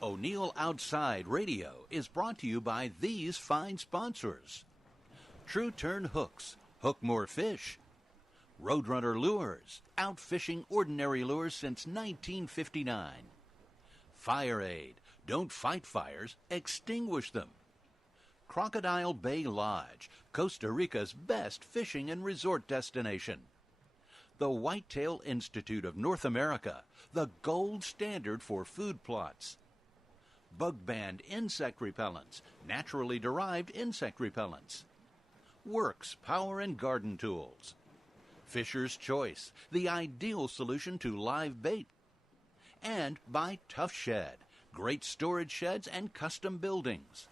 O'Neill Outside Radio is brought to you by these fine sponsors. True Turn Hooks, hook more fish. Roadrunner Lures, out fishing ordinary lures since 1959. Fire Aid, don't fight fires, extinguish them. Crocodile Bay Lodge, Costa Rica's best fishing and resort destination. The Whitetail Institute of North America, the gold standard for food plots. Bug Band Insect Repellents, naturally derived insect repellents. Works Power and Garden Tools. Fisher's Choice, the ideal solution to live bait. And by Tough Shed, great storage sheds and custom buildings.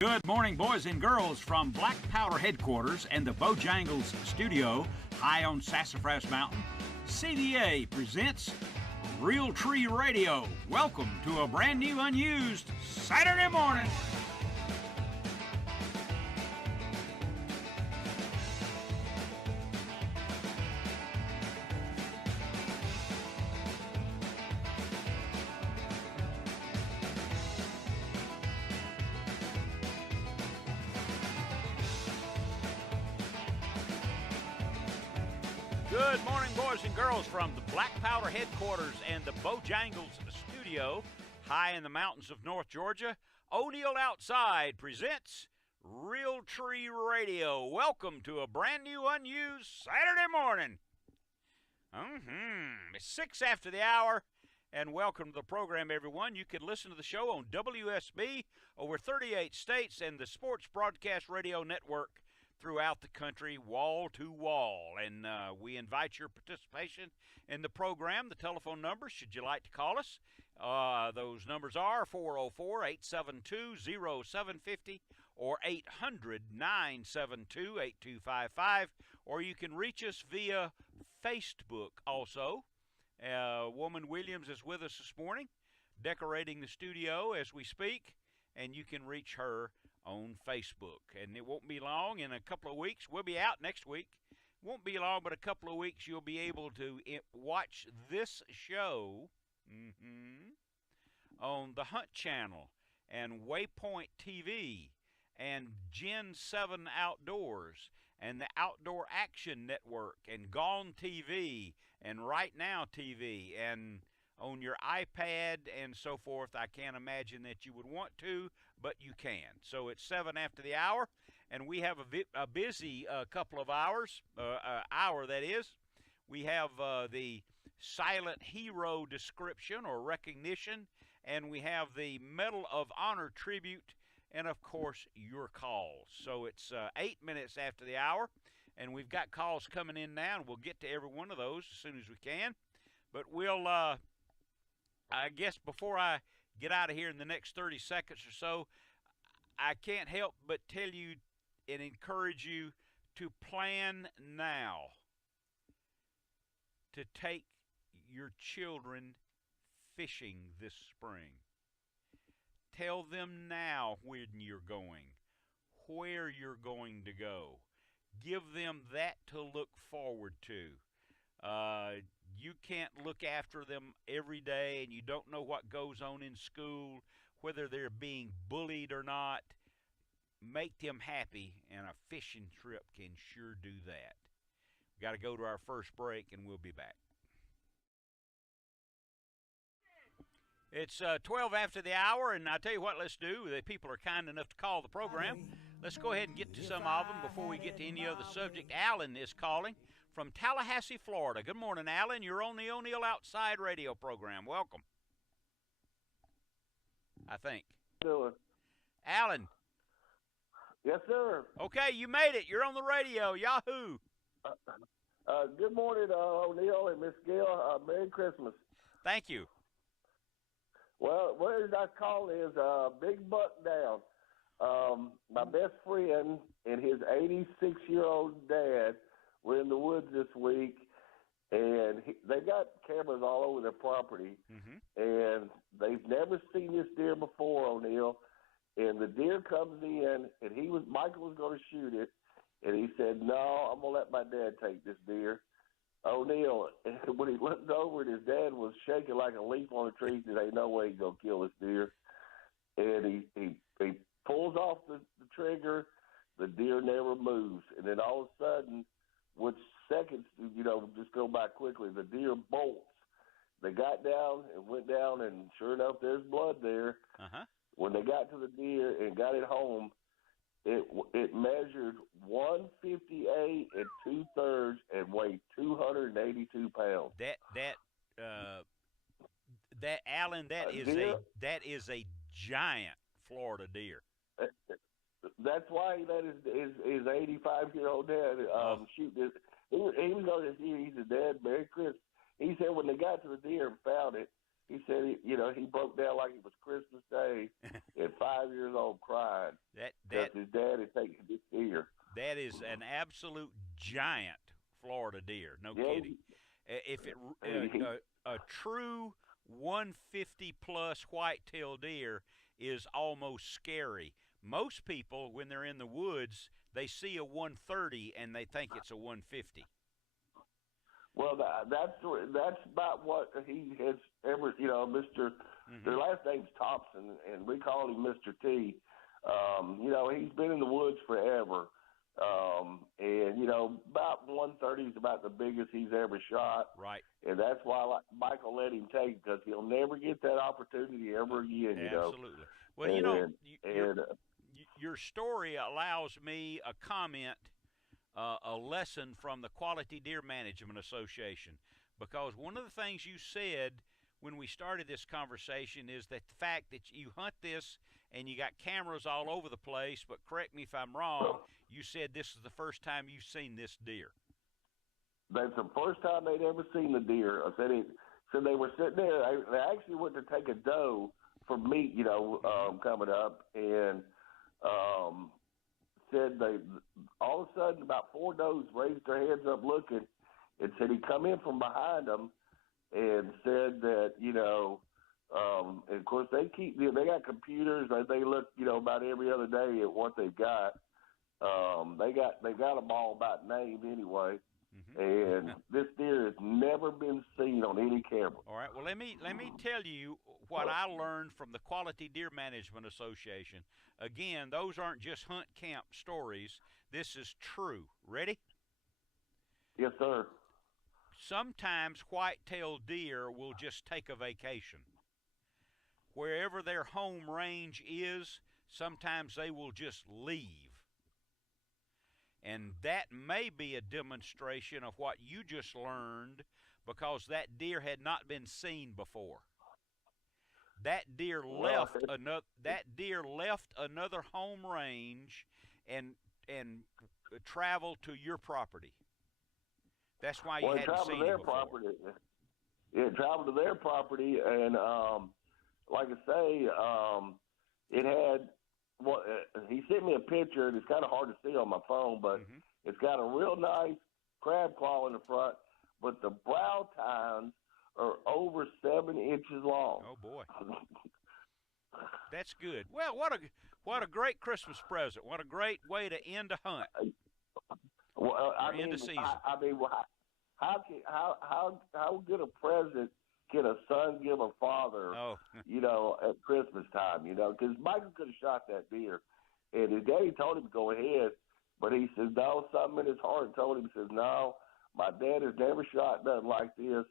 Good morning, boys and girls, from Black Powder Headquarters and the Bojangles Studio high on Sassafras Mountain. CDA presents Realtree Radio. Welcome to a brand new, unused Saturday morning. Good morning, boys and girls, from the Black Powder Headquarters and the Bojangles Studio, high in the mountains of North Georgia. O'Neill Outside presents Realtree Radio. Welcome to a brand new, unused Saturday morning. It's 6 after the hour, and welcome to the program, everyone. You can listen to the show on WSB over 38 states and the Sports Broadcast Radio Network throughout the country, wall to wall. And we invite your participation in the program. The telephone number, should you like to call us, those numbers are 404-872-0750 or 800-972-8255, or you can reach us via Facebook also. Woman Williams is with us this morning, decorating the studio as we speak, and you can reach her on Facebook. And it won't be long, in a couple of weeks, we'll be out next week. Won't be long, but a couple of weeks you'll be able to watch this show on the Hunt Channel and Waypoint TV and Gen 7 Outdoors and the Outdoor Action Network and Gone TV and Right Now TV and on your iPad and so forth. I can't imagine that you would want to, but you can. So it's 7 after the hour, and we have a busy couple of hours, hour that is. We have the Silent Hero description or recognition, and we have the Medal of Honor tribute, and of course your calls. So it's 8 minutes after the hour, and we've got calls coming in now, and we'll get to every one of those as soon as we can. But we'll I guess before I get out of here in the next 30 seconds or so, I can't help but tell you and encourage you to plan now to take your children fishing this spring. Tell them now when you're going, where you're going to go. Give them that to look forward to. You can't look after them every day, and you don't know what goes on in school, whether they're being bullied or not. Make them happy, and a fishing trip can sure do that. We've got to go to our first break, and we'll be back. It's 12 after the hour, and I'll tell you what, let's do. The people are kind enough to call the program. Let's go ahead and get to some of them before we get to any other subject. Alan is calling from Tallahassee, Florida. Good morning, Alan. You're on the O'Neill Outside Radio program. Welcome. I think. Doing? Alan. Yes, sir. Okay, you made it. You're on the radio. Yahoo. Good morning, O'Neill and Miss Gail. Merry Christmas. Thank you. Well, what I call is Big Buck Down. My best friend and his 86-year-old dad were in the woods this week, and they got cameras all over their property, and they've never seen this deer before, O'Neill. and the deer comes in, and Michael was going to shoot it, and he said, "No, I'm going to let my dad take this deer." O'Neill, when he looked over, and his dad was shaking like a leaf on a tree, he said, "Ain't no way he's going to kill this deer." And he pulls off the trigger. The deer never moves, and then all of a sudden, which seconds, just go by quickly, the deer bolts. They got down and went down, and sure enough, there's blood there. Uh-huh. When they got to the deer and got it home, it measured 158 and 2/3 and weighed 282 pounds. That Alan, that is a giant Florida deer. That's why he let his 85-year-old dad shoot this. He was on his deer. He said, "Dad, Merry Christmas." He said when they got to the deer and found it, he said, he broke down like it was Christmas Day at 5 years old crying because his dad had taken this deer. That is an absolute giant Florida deer. No kidding. If a true 150-plus whitetail deer is almost scary. Most people, when they're in the woods, they see a 130 and they think it's a 150. Well, that's about what he has ever, Mr. Mm-hmm. Their last name's Thompson, and we call him Mr. T. He's been in the woods forever, and about 130 is about the biggest he's ever shot. Right. And that's why Michael let him take, because he'll never get that opportunity ever again. Absolutely. Well, your story allows me a comment. A lesson from the Quality Deer Management Association, because one of the things you said when we started this conversation is that the fact that you hunt this and you got cameras all over the place, but correct me if I'm wrong, you said this is the first time you've seen this deer. That's the first time they'd ever seen the deer. I said so they were sitting there. They actually went to take a doe for meat, coming up, and said they all of a sudden about 4 does raised their heads up looking, and said he come in from behind them and said that and of course they got computers, they look about every other day at what they've got. They got them all about named anyway. Mm-hmm. And this deer has never been seen on any camera. All right. Well, let me tell you what I learned from the Quality Deer Management Association. Again, those aren't just hunt camp stories. This is true. Ready? Yes, sir. Sometimes white-tailed deer will just take a vacation. Wherever their home range is, sometimes they will just leave. And that may be a demonstration of what you just learned, because that deer had not been seen before. That deer left another home range and traveled to your property. That's why you hadn't seen it before. It traveled to their property, and like I say, it had. Well, he sent me a picture, and it's kind of hard to see on my phone, but It's got a real nice crab claw in the front, but the brow tines are over 7 inches long. Oh boy, that's good. Well, what a great Christmas present! What a great way to end a hunt. Well, end a season. How good a present can a son give a father? Oh. At Christmas time, because Michael could have shot that deer, and his daddy told him to go ahead, but he says no. Something in his heart told him, says no. My dad has never shot nothing like this,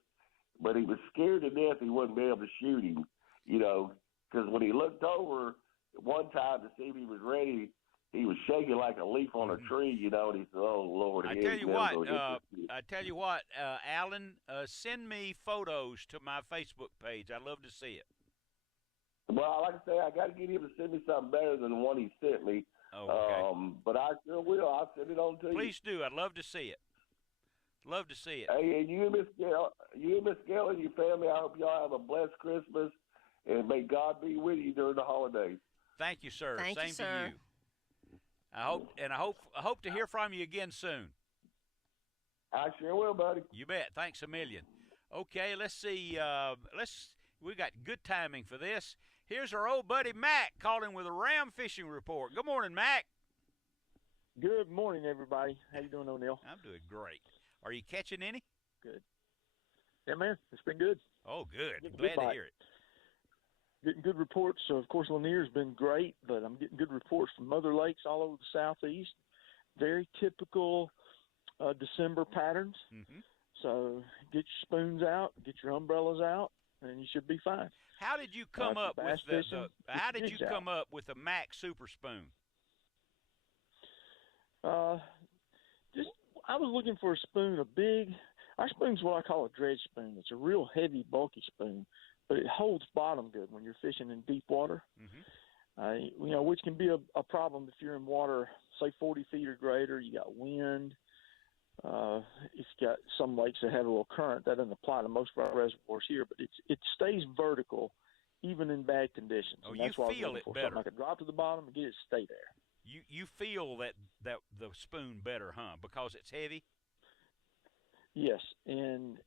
but he was scared to death he wouldn't be able to shoot him, because when he looked over one time to see if he was ready, he was shaking like a leaf on a tree, and he said, "Oh Lord." I tell you what, Alan, send me photos to my Facebook page. I'd love to see it. Well, like I say, I got to get him to send me something better than the one he sent me. Oh, okay. But I sure will. I'll send it on to you. Please do. I'd love to see it. Love to see it. Hey, and you and Miss Gail and your family, I hope y'all have a blessed Christmas, and may God be with you during the holidays. Thank you, sir. Thank Same you, sir. to you. I hope to hear from you again soon. I sure will, buddy. You bet. Thanks a million. Okay, let's see. We got good timing for this. Here's our old buddy Mac calling with a Ram Fishing Report. Good morning, Mac. Good morning, everybody. How you doing, O'Neill? I'm doing great. Are you catching any? Good. Yeah, man, it's been good. Oh, good. Getting Glad good to bite. hear it. Getting good reports. So, of course, Lanier's been great, but I'm getting good reports from other lakes all over the southeast. Very typical December patterns. Mm-hmm. So get your spoons out, get your umbrellas out, and you should be fine. How did you come up with bass fishing, How get did your you jigs come up with the Mac Super Spoon? Just I was looking for a spoon, our spoon's what I call a dredge spoon. It's a real heavy, bulky spoon, but it holds bottom good when you're fishing in deep water. Mm-hmm. Which can be a problem if you're in water, say 40 feet or greater. You got wind. If you got some lakes that have a little current, that doesn't apply to most of our reservoirs here, but it stays vertical even in bad conditions. Oh, and that's you why feel I was it looking for better. something I could drop to the bottom and get it to stay there. You feel that the spoon better, huh? Because it's heavy? Yes, and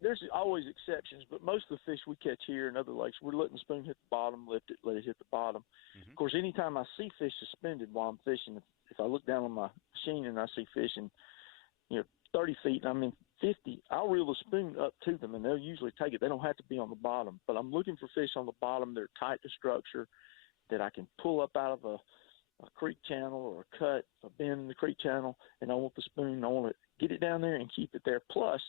there's always exceptions, but most of the fish we catch here in other lakes, we're letting the spoon hit the bottom, lift it, let it hit the bottom. Mm-hmm. Of course, anytime I see fish suspended while I'm fishing, if I look down on my machine and I see fish in 30 feet, I'm in 50, I'll reel the spoon up to them, and they'll usually take it. They don't have to be on the bottom, but I'm looking for fish on the bottom that are tight to structure, that I can pull up out of a creek channel or a cut, a bend in the creek channel, and I want the spoon, I want to get it down there and keep it there. Plus,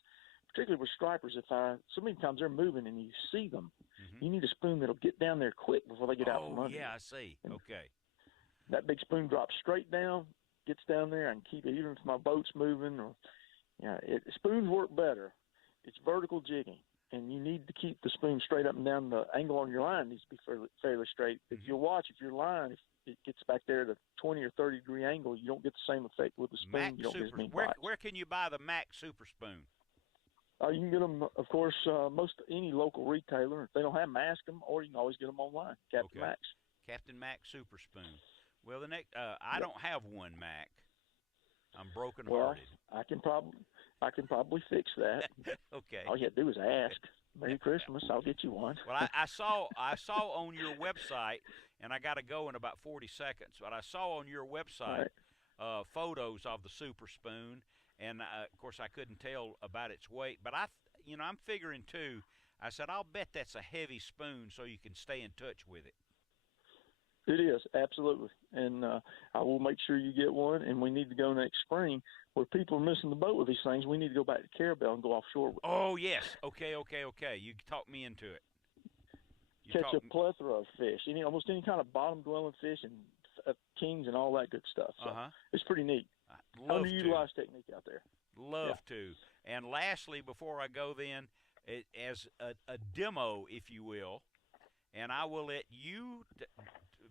particularly with stripers, so many times they're moving and you see them, Mm-hmm. you need a spoon that'll get down there quick before they get out from under. Oh, yeah, I see. And okay. That big spoon drops straight down, gets down there, I can keep it even if my boat's moving. Or spoons work better. It's vertical jigging, and you need to keep the spoon straight up and down. The angle on your line needs to be fairly straight. If Mm-hmm. you'll watch, if your line, if it gets back there at a 20 or 30 degree angle, you don't get the same effect with the spoon. Mac You don't get as Super. many Where bites. can you buy the Mac Super Spoon? You can get them, of course, any local retailer. If they don't have them, ask them, or you can always get them online. Captain Okay. Max. Captain Mac Super Spoon. Well, the next I don't have one, Mac. I'm broken hearted. Well, I can probably fix that. Okay. All you have to do is ask. Merry Christmas. I'll get you one. Well, I saw on your website, and I got to go in about 40 seconds. But I saw on your website photos of the Super Spoon, and of course I couldn't tell about its weight. But I'm figuring too. I said I'll bet that's a heavy spoon, so you can stay in touch with it. It is, absolutely. And I will make sure you get one, and we need to go next spring where people are missing the boat with these things. We need to go back to Carabel and go offshore with them. Oh, yes. Okay. You talked me into it. Catch a plethora of fish, almost any kind of bottom-dwelling fish and kings and all that good stuff. So it's pretty neat. Underutilized technique out there. Love to. And lastly, before I go then, as a demo, if you will, and I will let you,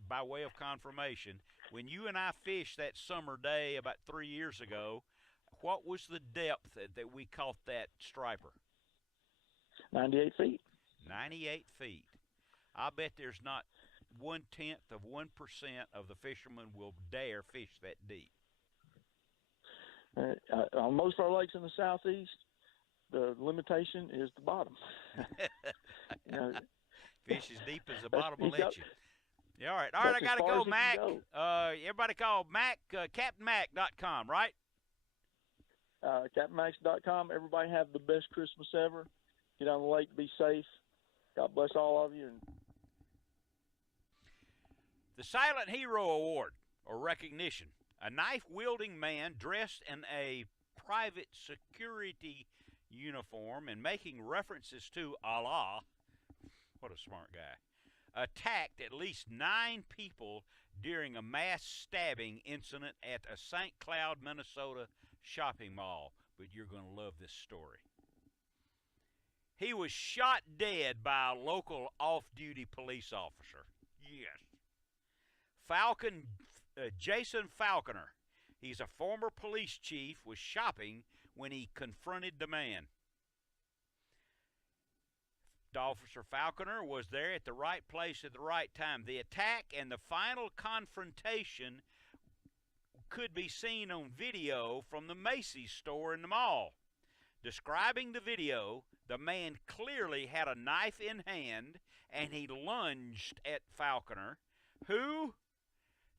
by way of confirmation, when you and I fished that summer day about 3 years ago, what was the depth that we caught that striper? 98 feet. 98 feet. I bet there's not 1/10 of 1% of the fishermen will dare fish that deep. On most of our lakes in the southeast, the limitation is the bottom. Fish as deep as the bottom will let you. Yeah, all right. That's I got to as far go, as it Mac. can go. Everybody call Mac, CaptainMac.com, right? CaptainMax.com. Everybody have the best Christmas ever. Get on the lake, be safe. God bless all of you. The Silent Hero Award, or recognition. A knife-wielding man dressed in a private security uniform and making references to Allah, what a smart guy, attacked at least 9 people during a mass stabbing incident at a St. Cloud, Minnesota shopping mall. But you're going to love this story. He was shot dead by a local off-duty police officer. Yes. Jason Falconer, he's a former police chief, was shopping when he confronted the man. Officer Falconer was there at the right place at the right time. The attack and the final confrontation could be seen on video from the Macy's store in the mall. Describing the video, The man clearly had a knife in hand, and he lunged at Falconer, who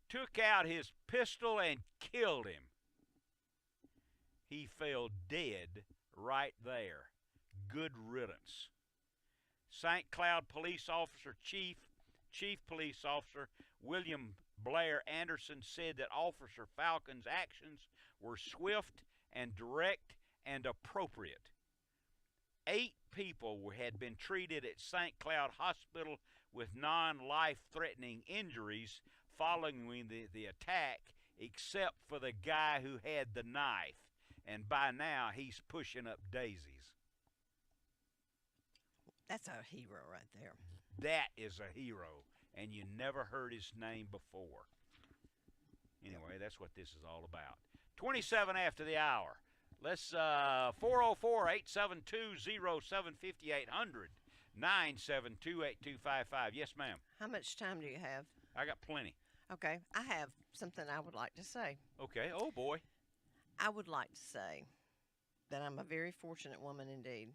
took out his pistol and killed him. He fell dead right there. Good riddance. St. Cloud Police Officer Chief Police Officer William Blair Anderson said that Officer Falcon's actions were swift and direct and appropriate. 8 people had been treated at St. Cloud Hospital with non-life-threatening injuries following the attack, except for the guy who had the knife. And by now, he's pushing up daisies. That's a hero right there. That is a hero, and you never heard his name before. Anyway, that's what this is all about. 27 after the hour. Let's 404-872-075800, 972-8255. Yes, ma'am. How much time do you have? I got plenty. Okay, I have something I would like to say. Okay. Oh, boy. I would like to say that I'm a very fortunate woman indeed,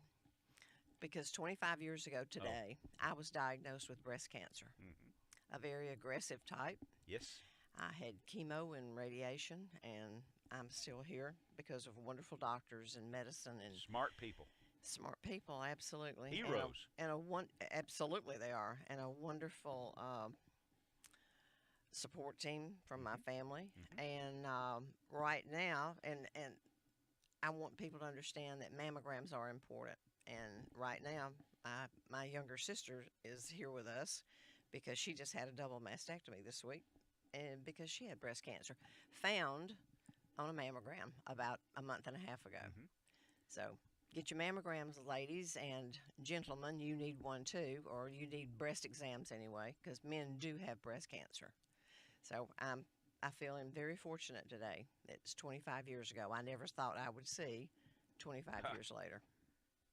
because 25 years ago today, I was diagnosed with breast cancer, a very aggressive type. Yes. I had chemo and radiation, and I'm still here because of wonderful doctors and medicine and Smart people. smart people, absolutely. Heroes. Absolutely they are, and a wonderful support team from my family. And right now, and I want people to understand that mammograms are important. And right now, my younger sister is here with us because she just had a double mastectomy this week, and because she had breast cancer found on a mammogram about a month and a half ago. So get your mammograms, ladies, and gentlemen. You need one too, or you need breast exams anyway, because men do have breast cancer. So I feel I'm very fortunate today. It's 25 years ago. I never thought I would see 25 years later.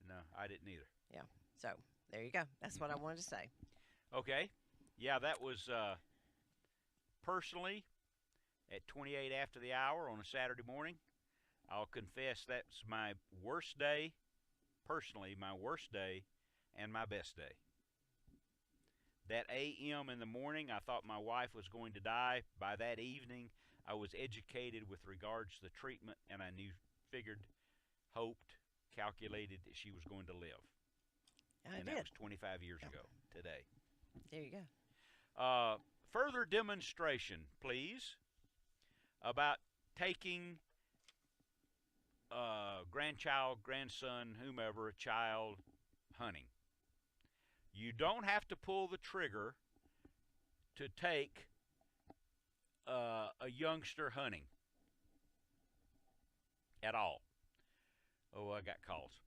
No, I didn't either. Yeah. So there you go. That's what I wanted to say. Okay. Yeah, that was personally at 28 after the hour on a Saturday morning. I'll confess that's my worst day, personally, my worst day and my best day. That a.m. in the morning, I thought my wife was going to die. By that evening, I was educated with regards to the treatment, and I figured, hoped, calculated that she was going to live. And that was 25 years ago today. There you go. Further demonstration, please, about taking grandchild, grandson, whomever, a child, hunting. You don't have to pull the trigger to take a youngster hunting at all. Oh, I got calls.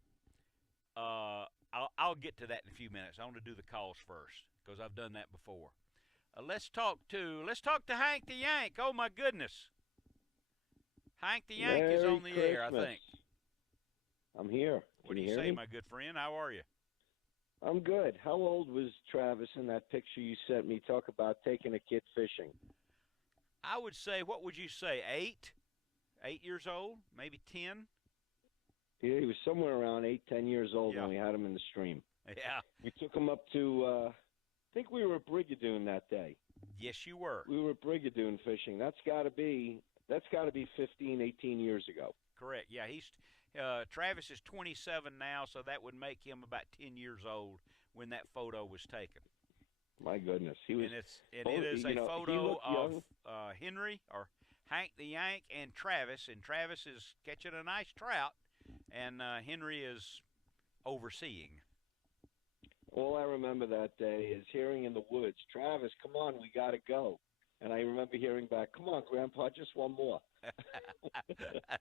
I'll get to that in a few minutes. I want to do the calls first because I've done that before. Let's talk to Hank the Yank. Oh my goodness, Hank the Yank is on the air. I think. I'm here. What do you say, my good friend? How are you? I'm good. How old was Travis in that picture you sent me? Talk about taking a kid fishing. I would say, what would you say, 8? 8 years old? Maybe 10? Yeah, he was somewhere around 8, 10 years old when we had him in the stream. Yeah. We took him up to, I think we were at Brigadoon that day. Yes, you were. We were at Brigadoon fishing. That's got to be 15, 18 years ago. Correct. Yeah, Travis is 27 now, so that would make him about 10 years old when that photo was taken. My goodness, he was. And it is a photo of Henry or Hank the Yank and Travis is catching a nice trout, and Henry is overseeing. All I remember that day is hearing in the woods, "Travis, come on, we got to go." And I remember hearing back, "Come on, Grandpa, just one more."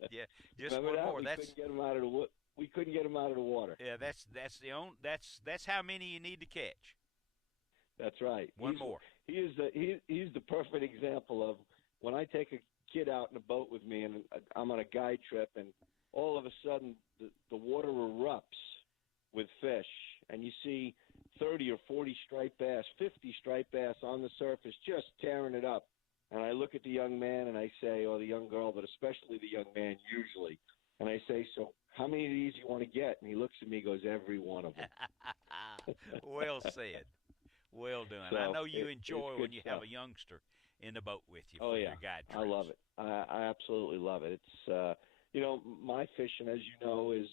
Yeah, just remember one that? more. Couldn't get him out of the we couldn't get him out of the water. Yeah, that's how many you need to catch. That's right. One more. He's the perfect example of when I take a kid out in a boat with me and I'm on a guide trip, and all of a sudden the water erupts with fish, and you see 30 or 40 striped bass, 50 striped bass on the surface just tearing it up. And I look at the young man and I say, or the young girl, but especially the young man usually, And I say, so how many of these you want to get? And he looks at me and goes, every one of them. Well said. Well done. So I know you it's enjoy good when you have stuff. a youngster in the boat with you Oh, for yeah. your guide I trips. love it. I absolutely love it. It's, my fishing, as you know, is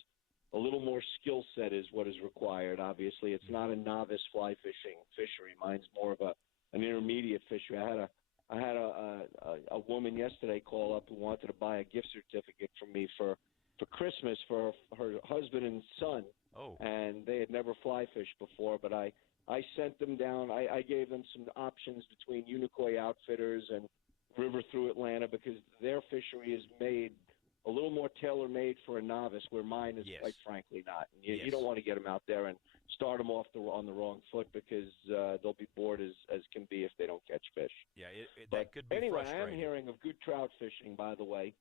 a little more skill set is what is required. Obviously, it's not a novice fly fishing fishery. Mine's more of an intermediate fishery. I had a woman yesterday call up who wanted to buy a gift certificate from me for Christmas for her husband and son. Oh. And they had never fly fished before, but I sent them down. I gave them some options between Unicoi Outfitters and River Through Atlanta because their fishery is made a little more tailor-made for a novice, where mine is, Yes. quite frankly, not. Yes. You don't want to get them out there and start them off on the wrong foot because they'll be bored as can be if they don't catch fish. Yeah, But that could be anyway, frustrating. I am hearing of good trout fishing, by the way,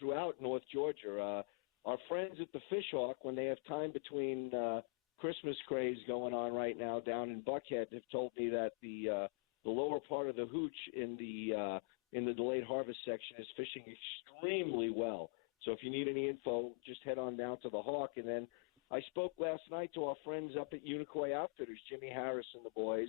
throughout North Georgia. Our friends at the Fish Hawk, when they have time between Christmas craze going on right now down in Buckhead, have told me that the lower part of the hooch in the delayed harvest section is fishing extremely well. So if you need any info, just head on down to the Hawk. And then I spoke last night to our friends up at Unicoi Outfitters, Jimmy Harris and the boys,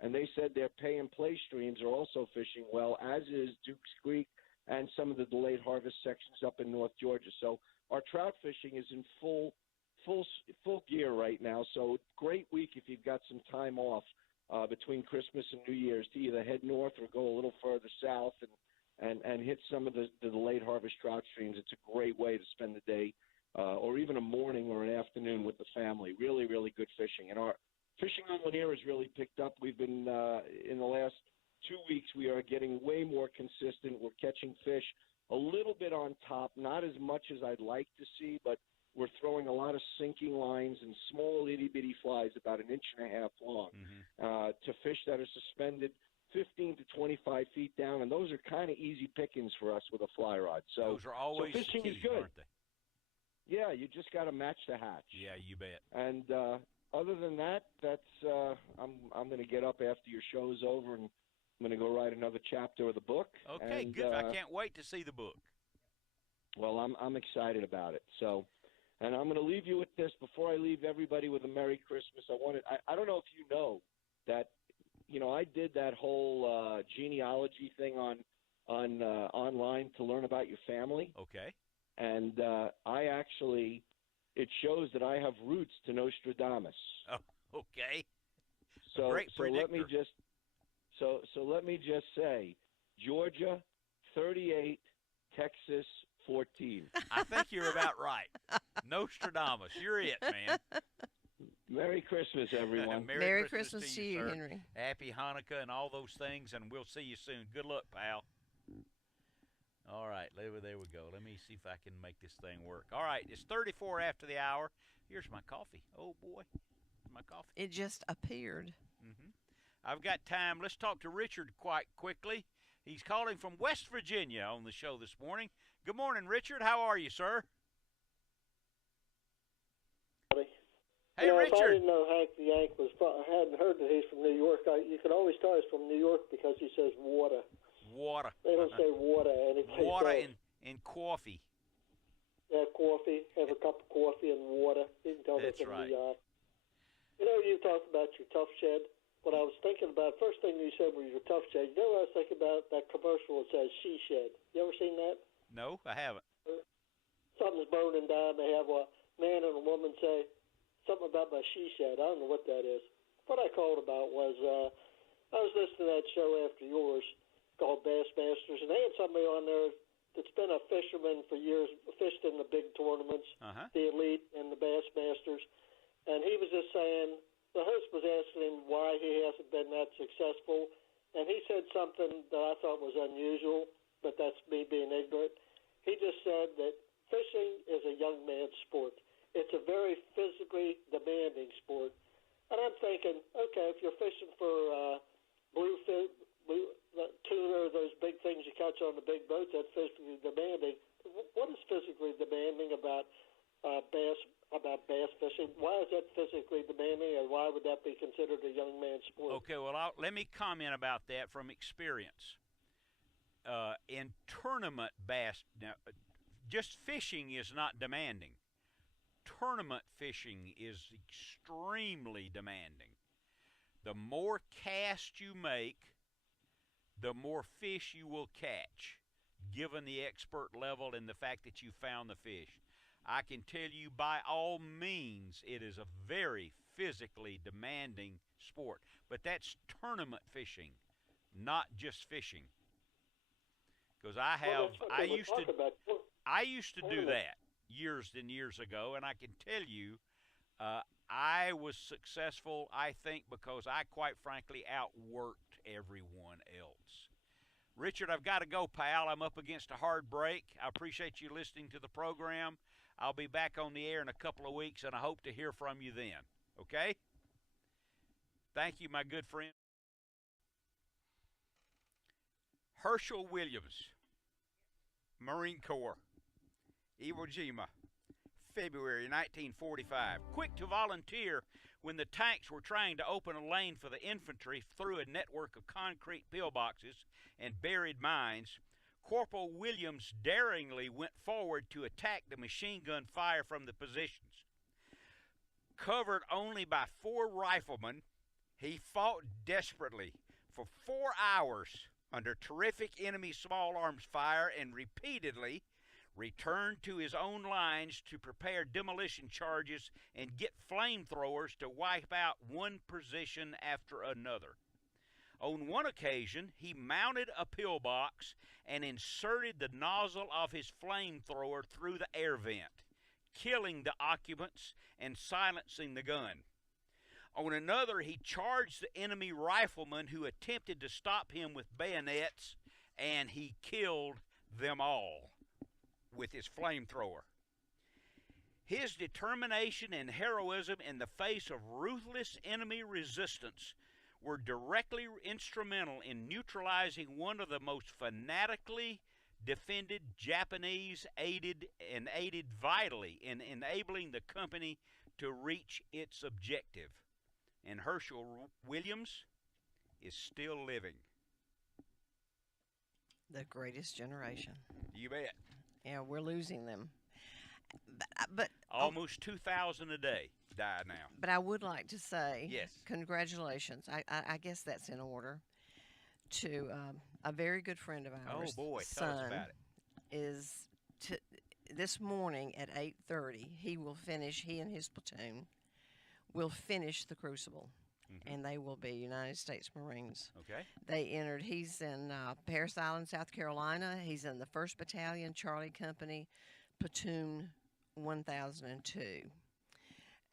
and they said their pay and play streams are also fishing well, as is Dukes Creek and some of the delayed harvest sections up in North Georgia. So our trout fishing is in full gear right now. So great week if you've got some time off between Christmas and New Year's to either head north or go a little further south and hit some of the delayed harvest trout streams. It's a great way to spend the day or even a morning or an afternoon with the family. Really, really good fishing. And our fishing on Lanier has really picked up. We've been, in the last 2 weeks, we are getting way more consistent. We're catching fish a little bit on top, not as much as I'd like to see, but we're throwing a lot of sinking lines and small itty-bitty flies about 1.5 inches long to fish that are suspended 15 to 25 feet down, and those are kind of easy pickings for us with a fly rod. So those are always so fishing key, is good. aren't they? Yeah, you just got to match the hatch. Yeah, you bet. And other than that, I'm going to get up after your show's over, and I'm going to go write another chapter of the book. Okay, and, good. I can't wait to see the book. Well, I'm excited about it. So, and I'm going to leave you with this before I leave everybody with a Merry Christmas. I don't know if you know that, I did that whole genealogy thing on online to learn about your family. Okay. And it shows that I have roots to Nostradamus. Oh, okay. So, Great predictor. let me just say, Georgia 38, Texas 14. I think you're about right. Nostradamus, you're it, man. Merry Christmas, everyone. Merry Christmas to you, sir. Henry. Happy Hanukkah and all those things, and we'll see you soon. Good luck, pal. All right, there we go. Let me see if I can make this thing work. All right, it's 34 after the hour. Here's my coffee. Oh, boy, my coffee. It just appeared. I've got time. Let's talk to Richard quite quickly. He's calling from West Virginia on the show this morning. Good morning, Richard. How are you, sir? Hey, If I Richard. didn't know Hank the Yank I hadn't heard that he's from New York. You can always tell he's from New York because he says water. Water. They don't say water anyplace Water else. and coffee. Yeah, coffee. Have a cup of coffee and water. You can tell That's they're from right. New York. You talked about your tough shed. What I was thinking about, first thing you said was your tough shed. You know what I was thinking about? That commercial that says she shed. You ever seen that? No, I haven't. Something's burning down. They have a man and a woman say something about my she shed. I don't know what that is. What I called about was I was listening to that show after yours called Bassmasters, and they had somebody on there that's been a fisherman for years, fished in the big tournaments, the Elite and the Bassmasters, and he was just saying, the host was asking him why he hasn't been that successful, and he said something that I thought was unusual, but that's me being ignorant. He just said that fishing is a young man's sport. It's a very physically demanding sport. And I'm thinking, okay, if you're fishing for bluefin, tuna, those big things you catch on the big boats, that's physically demanding. What is physically demanding about bass fishing? Why is that physically demanding, and why would that be considered a young man's sport? Okay, well, let me comment about that from experience. In tournament bass, now, just fishing is not demanding. Tournament fishing is extremely demanding. The more cast you make, the more fish you will catch, given the expert level and the fact that you found the fish. I can tell you by all means it is a very physically demanding sport, but that's tournament fishing, not just fishing. Because I used to do that years and years ago, and I can tell you I was successful, I think, because I quite frankly outworked everyone else. Richard, I've got to go, pal. I'm up against a hard break. I appreciate you listening to the program. I'll be back on the air in a couple of weeks, and I hope to hear from you then. Okay? Thank you, my good friend. Herschel Williams, Marine Corps, Iwo Jima, February 1945. Quick to volunteer when the tanks were trying to open a lane for the infantry through a network of concrete pillboxes and buried mines, Corporal Williams daringly went forward to attack the machine gun fire from the positions. Covered only by 4 riflemen, he fought desperately for 4 hours under terrific enemy small arms fire and repeatedly returned to his own lines to prepare demolition charges and get flamethrowers to wipe out one position after another. On one occasion, he mounted a pillbox and inserted the nozzle of his flamethrower through the air vent, killing the occupants and silencing the gun. On another, he charged the enemy riflemen who attempted to stop him with bayonets, and he killed them all with his flamethrower. His determination and heroism in the face of ruthless enemy resistance were directly instrumental in neutralizing one of the most fanatically defended Japanese, aided vitally in enabling the company to reach its objective. And Herschel Williams is still living. The greatest generation. You bet. Yeah, we're losing them. But almost 2,000 a day die now. But I would like to say, yes, congratulations. I guess that's in order to a very good friend of ours. Oh boy, tell us about it. Is this morning at 8:30. He and his platoon will finish the Crucible, and they will be United States Marines. Okay. They entered. He's in Parris Island, South Carolina. He's in the 1st Battalion, Charlie Company, Platoon 1002.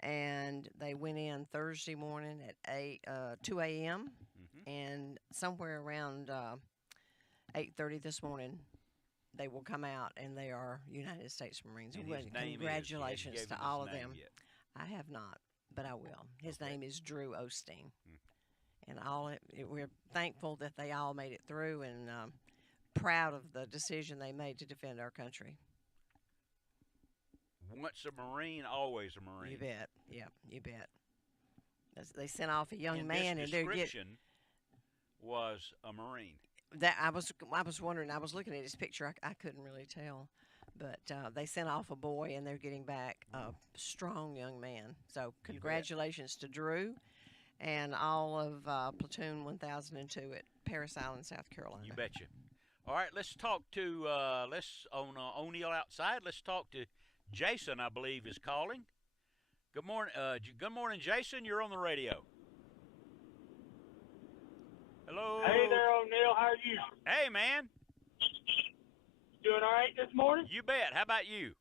And they went in Thursday morning at 2 a.m. And somewhere around 8:30 this morning, they will come out, and they are United States Marines. Congratulations to all of them. Yet. I have not, but I will. His name is Drew Osteen. And we're thankful that they all made it through, and proud of the decision they made to defend our country. Once a Marine, always a Marine. You bet. Yeah, you bet. They sent off a young and man, this and description was a Marine. That I was wondering. I was looking at his picture. I couldn't really tell, but they sent off a boy, and they're getting back a strong young man. So congratulations to Drew, and all of Platoon 1002 at Parris Island, South Carolina. You betcha. All right, let's talk to on O'Neill outside. Let's talk to Jason, I believe, is calling. Good morning, Jason. You're on the radio. Hello. Hey there, O'Neill. How are you? Hey, man. Doing all right this morning? You bet. How about you?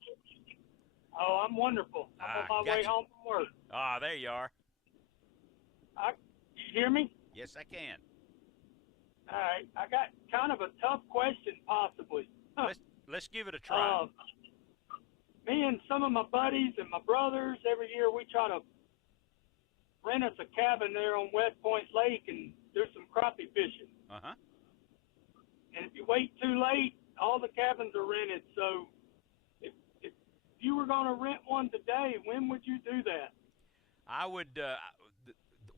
Oh, I'm wonderful. I'm on my way home from work. Ah, there you are. You hear me? Yes, I can. All right. I got kind of a tough question, possibly. Let's give it a try. Me and some of my buddies and my brothers, every year we try to rent us a cabin there on West Point Lake and do some crappie fishing. Uh-huh. And if you wait too late, all the cabins are rented. So if you were going to rent one today, when would you do that? I would.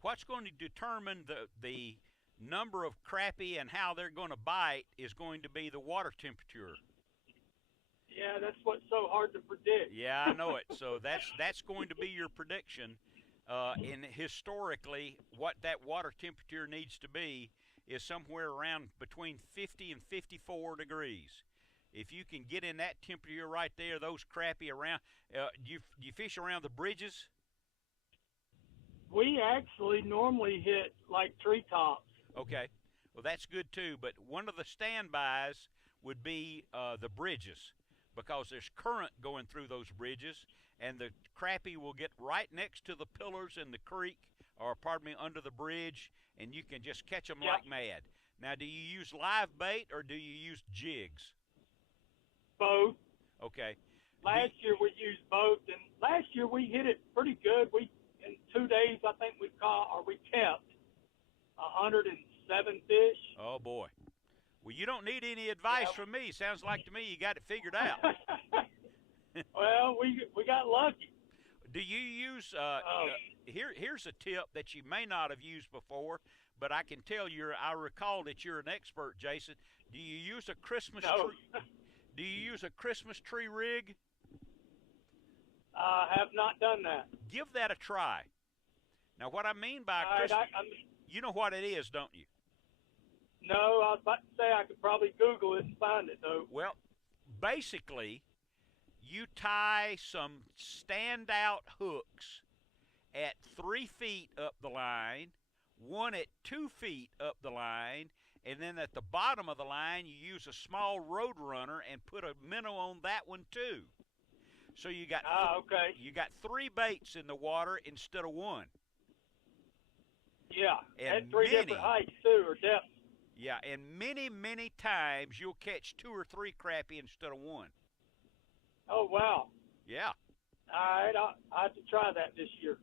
What's going to determine the number of crappie and how they're going to bite is going to be the water temperature. Yeah, that's what's so hard to predict. Yeah, I know it. So that's going to be your prediction. And historically, what that water temperature needs to be is somewhere around between 50 and 54 degrees. If you can get in that temperature right there, those crappie around, do you fish around the bridges? We actually normally hit like treetops. Okay, well that's good too. But one of the standbys would be the bridges, because there's current going through those bridges, and the crappie will get right next to the pillars in the creek, or pardon me, under the bridge, and you can just catch them like mad. Now, do you use live bait or do you use jigs? Both. Okay. Last year we used both, and last year we hit it pretty good. We in 2 days I think we kept 107 fish. Oh boy. Well, you don't need any advice from me. Sounds like to me you got it figured out. Well, we got lucky. Do you use here's a tip that you may not have used before, but I can tell you, I recall that you're an expert, Jason. Do you use a Christmas tree? Do you use a Christmas tree rig? I have not done that. Give that a try. Now, what I mean by Christmas, you know what it is, don't you? No, I was about to say I could probably Google it and find it, though. Well, basically, you tie some standout hooks at 3 feet up the line, one at 2 feet up the line, and then at the bottom of the line, you use a small road runner and put a minnow on that one too. So you got you got 3 baits in the water instead of 1. Yeah, and at 3 different heights too, or depths. Yeah, and many times you'll catch 2 or 3 crappie instead of 1. Oh wow. Yeah. All right, I have to try that this year.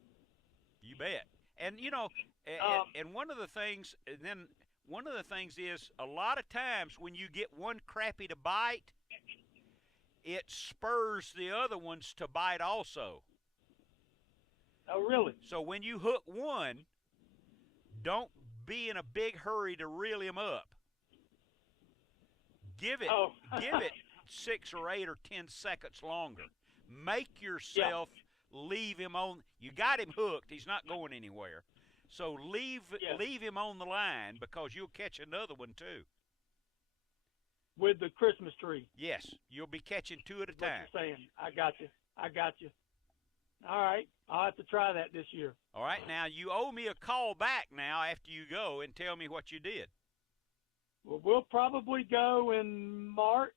You bet. And you know, and one of the things, and then one of the things is, a lot of times when you get one crappie to bite, it spurs the other ones to bite also. Oh, really? So when you hook one, don't be in a big hurry to reel him up. Give it 6 or 8 or 10 seconds longer. Make yourself leave him on. You got him hooked. He's not going anywhere. So leave him on the line, because you'll catch another one too. With the Christmas tree. Yes, you'll be catching 2 at a time. What you're saying. I got you. All right, I'll have to try that this year. All right, now you owe me a call back now after you go and tell me what you did. Well, we'll probably go in March,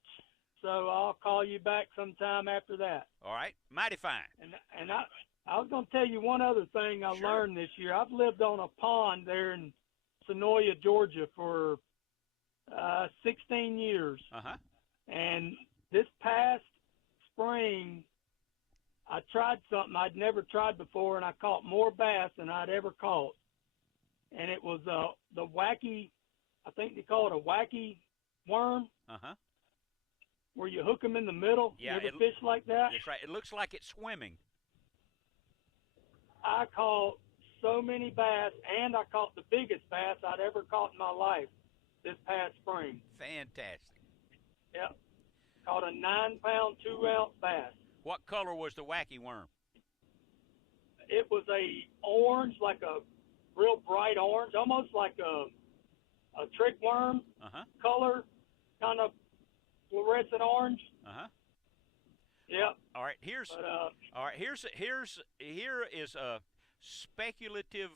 so I'll call you back sometime after that. All right, mighty fine. And I was going to tell you one other thing I learned this year. I've lived on a pond there in Sonoya, Georgia for 16 years. Uh-huh. And this past spring, I tried something I'd never tried before, and I caught more bass than I'd ever caught. And it was the wacky, I think they call it a wacky worm. Uh-huh. Where you hook them in the middle. Yeah, you ever fish like that? That's right. It looks like it's swimming. I caught so many bass, and I caught the biggest bass I'd ever caught in my life this past spring. Fantastic. Yep. Caught a 9-pound, 2-ounce bass. What color was the wacky worm? It was a orange, like a real bright orange, almost like a trick worm color, kind of fluorescent orange. Uh-huh. Yep. All right, here is a speculative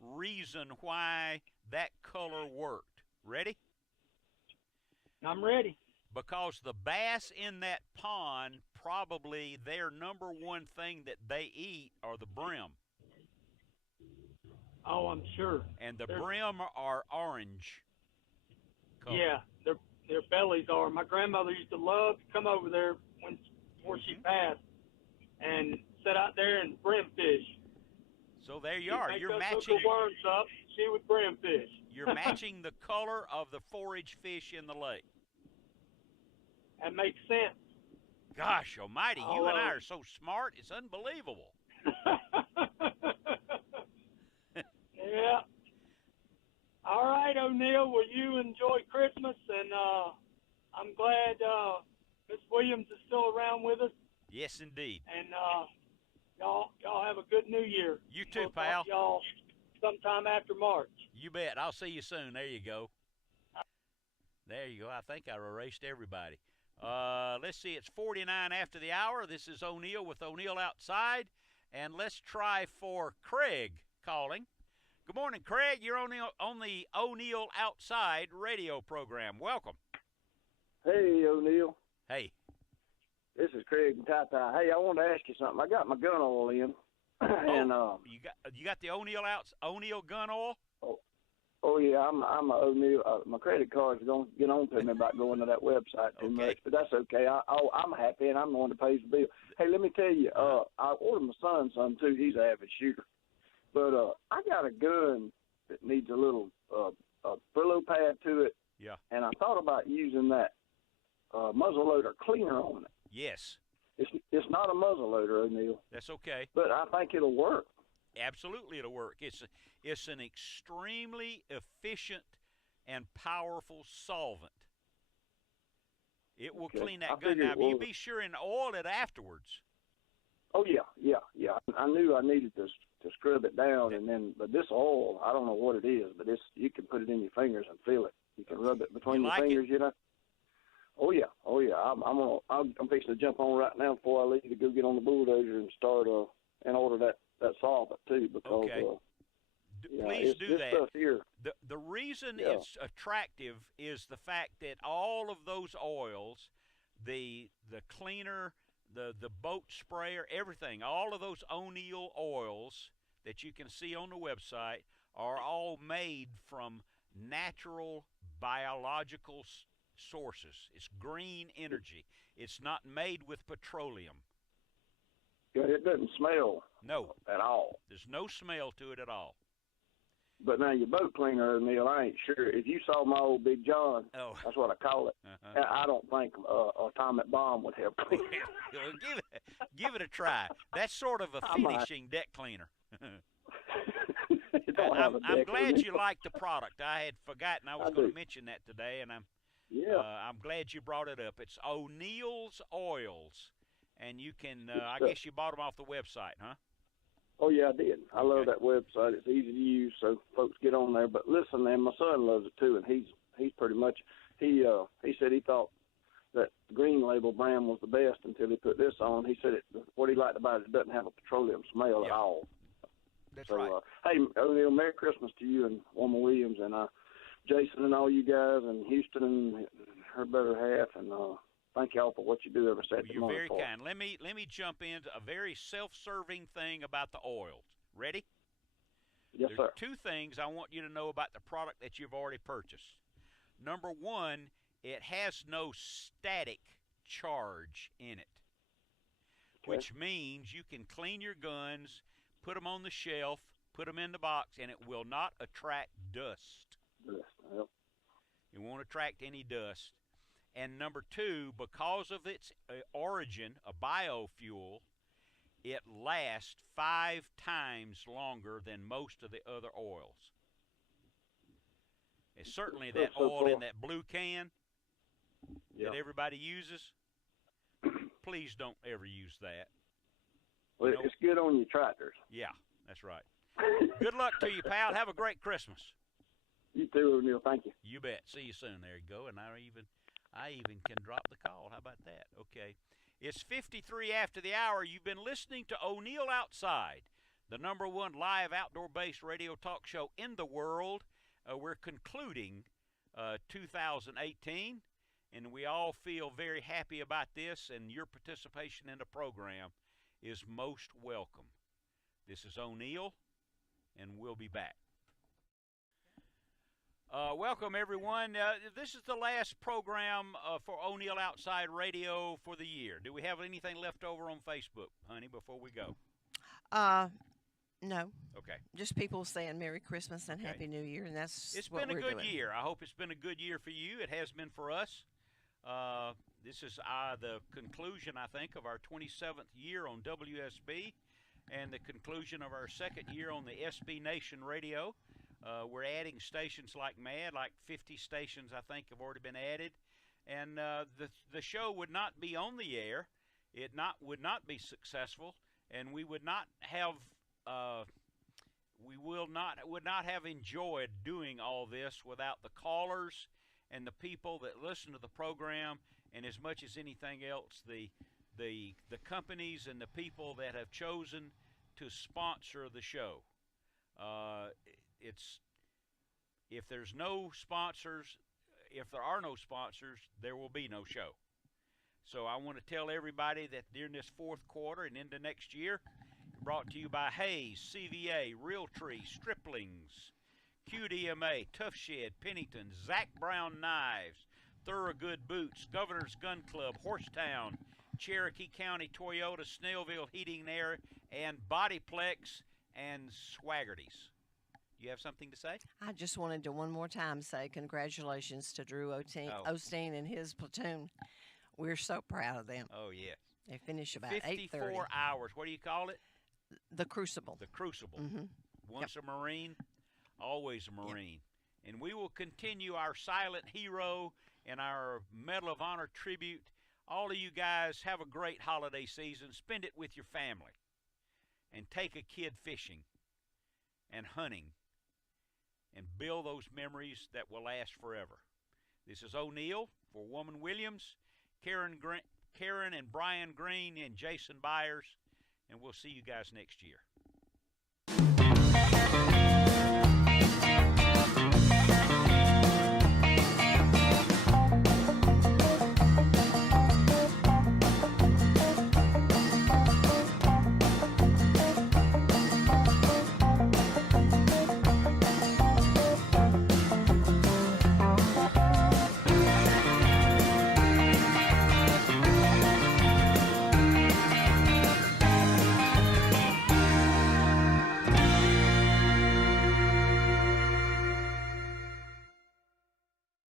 reason why that color worked. Ready? I'm ready. Because the bass in that pond, probably their number one thing that they eat are the brim. Oh, I'm sure. And the brim are orange color. Yeah, their bellies are. My grandmother used to love to come over there before she passed and sit out there and brim fish. So there you are. You're matching the worms up. She would brim fish. You're matching the color of the forage fish in the lake. That makes sense. Gosh almighty, you and I are so smart, it's unbelievable. Yeah. All right, O'Neill, well, you enjoy Christmas, and I'm glad Miss Williams is still around with us. Yes, indeed. And y'all have a good New Year. You too, We'll pal. talk to y'all sometime after March. You bet. I'll see you soon. There you go. There you go. I think I erased everybody. Let's see. It's 49 after the hour. This is O'Neill with O'Neill Outside. And let's try for Craig calling. Good morning, Craig. You're on the O'Neill Outside radio program. Welcome. Hey, O'Neill. Hey. This is Craig and Tata. Hey, I wanted to ask you something. I got my gun oil in, and you got the O'Neill gun oil? Oh yeah, I'm a O'Neill. My credit card's gonna get on to me about going to that website too much, but that's okay. I'm happy, and I'm the one that pays the bill. Hey, let me tell you, I ordered my son some too. He's an avid shooter, but I got a gun that needs a little a Brillo pad to it. Yeah. And I thought about using that muzzleloader cleaner on it. Yes. It's not a muzzleloader, O'Neill. That's okay. But I think it'll work. Absolutely, it'll work. It's an extremely efficient and powerful solvent. It will clean that gun. Now, you be sure and oil it afterwards. Oh yeah. I knew I needed to scrub it down, and then but this oil, I don't know what it is, but you can put it in your fingers and feel it. You can rub it between your fingers, you know. Oh yeah. I'm fixing to jump on right now before I leave to go get on the bulldozer and start and order that solvent too, because please do that. Stuff here. The reason it's attractive is the fact that all of those oils, the cleaner, the boat sprayer, everything, all of those O'Neill oils that you can see on the website are all made from natural biological sources. It's green energy. It's not made with petroleum. Yeah, it doesn't smell. No. At all. There's no smell to it at all. But now your boat cleaner, Neil, I ain't sure. If you saw my old Big John, that's what I call it. I don't think atomic bomb would help. Give it a try. That's sort of a finishing deck cleaner. I'm glad you like the product. I had forgotten I was going to mention that today, and I'm glad you brought it up. It's O'Neill's Oils, and you can. I guess you bought them off the website, huh? Oh yeah, I did. I love that website. It's easy to use, so folks get on there. But listen, man, my son loves it too, and he's pretty much he said he thought that the Green Label brand was the best until he put this on. He said what he liked about it doesn't have a petroleum smell at all. That's right. Hey, O'Neill, Merry Christmas to you and Wilma Williams and Jason and all you guys and Houston and her better half, and thank y'all for what you do every Saturday morning. You're very kind. Let me jump into a very self-serving thing about the oils. Ready? Yes, There's sir. two things I want you to know about the product that you've already purchased. Number one, it has no static charge in it, which means you can clean your guns, put them on the shelf, put them in the box, and it will not attract dust. Yep. It won't attract any dust. And number two, because of its origin, a biofuel, it lasts 5 times longer than most of the other oils. It's certainly that oil in that blue can that everybody uses. Please don't ever use that. Well, it's good on your tractors. Yeah, that's right. Good luck to you, pal. Have a great Christmas. You too, O'Neill. Thank you. You bet. See you soon. There you go. And I even can drop the call. How about that? Okay. It's 53 after the hour. You've been listening to O'Neill Outside, the #1 live outdoor-based radio talk show in the world. We're concluding 2018, and we all feel very happy about this, and your participation in the program is most welcome. This is O'Neill, and we'll be back. Welcome, everyone. This is the last program for O'Neill Outside Radio for the year. Do we have anything left over on Facebook, honey, before we go? No. Okay. Just people saying Merry Christmas and Happy New Year, and that's It's what been a we're good doing. year. I hope it's been a good year for you. It has been for us. This is the conclusion, I think, of our 27th year on WSB and the conclusion of our 2nd year on the SB Nation Radio. We're adding stations like mad, like 50 stations, I think, have already been added. and the show would not be on the air. It would not be successful, and we would not have would not have enjoyed doing all this without the callers and the people that listen to the program, and as much as anything else, the companies and the people that have chosen to sponsor the show. If there's no sponsors, if there are no sponsors, there will be no show. So I want to tell everybody that during this fourth quarter and into next year, brought to you by Hayes, CVA, Realtree, Striplings, QDMA, Tough Shed, Pennington, Zach Brown Knives, Thorogood Boots, Governor's Gun Club, Horsetown, Cherokee County Toyota, Snellville Heating and Air, and Bodyplex and Swaggerty's. You have something to say? I just wanted to one more time say congratulations to Drew Osteen and his platoon. We're so proud of them. Oh, yes. They finish about 54 8:30. hours. What do you call it? The Crucible. The Crucible. Mm-hmm. Once a Marine, always a Marine. Yep. And we will continue our silent hero and our Medal of Honor tribute. All of you guys have a great holiday season. Spend it with your family. And take a kid fishing and hunting and build those memories that will last forever. This is O'Neill for Woman Williams, Karen and Brian Green, and Jason Byers, and we'll see you guys next year.